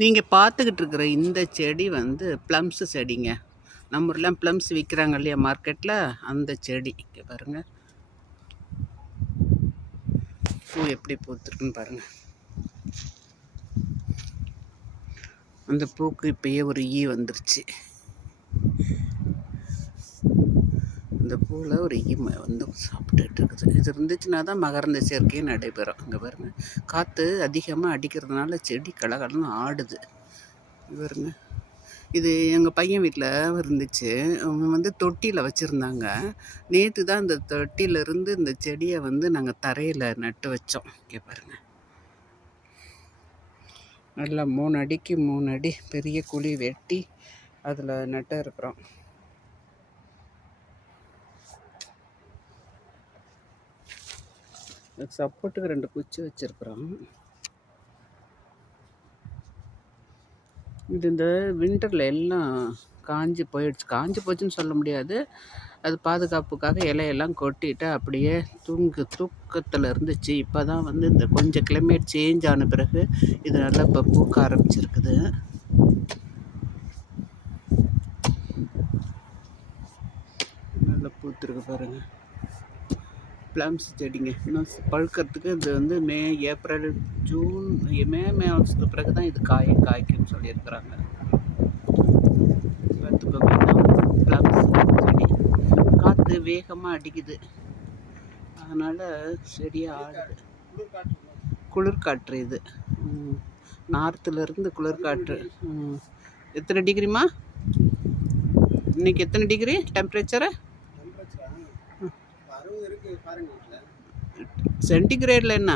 நீங்கள் பார்த்துக்கிட்டு இருக்கிற இந்த செடி வந்து ப்ளம்ஸு செடிங்க. நம்ம ஊர்லாம் ப்ளம்ஸ் விற்கிறாங்க இல்லையா மார்க்கெட்டில், அந்த செடி இங்கே பாருங்கள். பூ எப்படி பூத்துருக்குன்னு பாருங்கள். அந்த பூக்கு இப்பயே ஒரு ஈ வந்துருச்சு. இந்த பூவில் ஒரு ஈ வந்து சாப்பிட்டுட்டு இருக்குது. இது இருந்துச்சுன்னா தான் மகரந்த சேர்க்கையும் நடைபெறும். இங்கே பாருங்கள், காற்று அதிகமாக அடிக்கிறதுனால செடி கலகலன்னு ஆடுது. பாருங்க, இது எங்கள் பையன் வீட்டில் இருந்துச்சு. அவங்க வந்து தொட்டியில் வச்சுருந்தாங்க. நேற்று தான் இந்த தொட்டியிலேருந்து இந்த செடியை வந்து நாங்கள் தரையில் நட்டு வச்சோம். இங்கே பாருங்கள், நல்லா 3 அடிக்கு 3 அடி பெரிய குழி வெட்டி அதில் நட்டு இருக்கிறோம். சப்போர்ட்டுக்கு 2 குச்சி வச்சுருக்குறோம். இது இந்த வின்டரில் எல்லாம் காஞ்சி போயிடுச்சு. காஞ்சி போச்சுன்னு சொல்ல முடியாது. அது பாதுகாப்புக்காக இலையெல்லாம் கொட்டிட்டு அப்படியே தூக்கத்தில் இருந்துச்சு. இப்போ தான் வந்து இந்த கொஞ்சம் கிளைமேட் சேஞ்ச் ஆன பிறகு இது நல்லா இப்போ பூக்க ஆரம்பிச்சிருக்குது. நல்லா பூத்துருக்கு பாருங்கள். ப்ளம்ஸ் செடிங்க இன்னும் பழுக்கிறதுக்கு இது வந்து ஏப்ரல் ஜூன் மே மாதத்துக்கு பிறகு தான் இது காய்க்குன்னு சொல்லியிருக்கிறாங்க. ப்ளம்ஸ் செடி காற்று வேகமாக அடிக்குது, அதனால் செடியாக ஆடுது. குளிர்காற்று இது, நார்த்துலேருந்து குளிர்காற்று. எத்தனை டிகிரிமா இன்னைக்கு? எத்தனை டிகிரி டெம்பரேச்சரு? சென்டிகிரேடில் என்ன?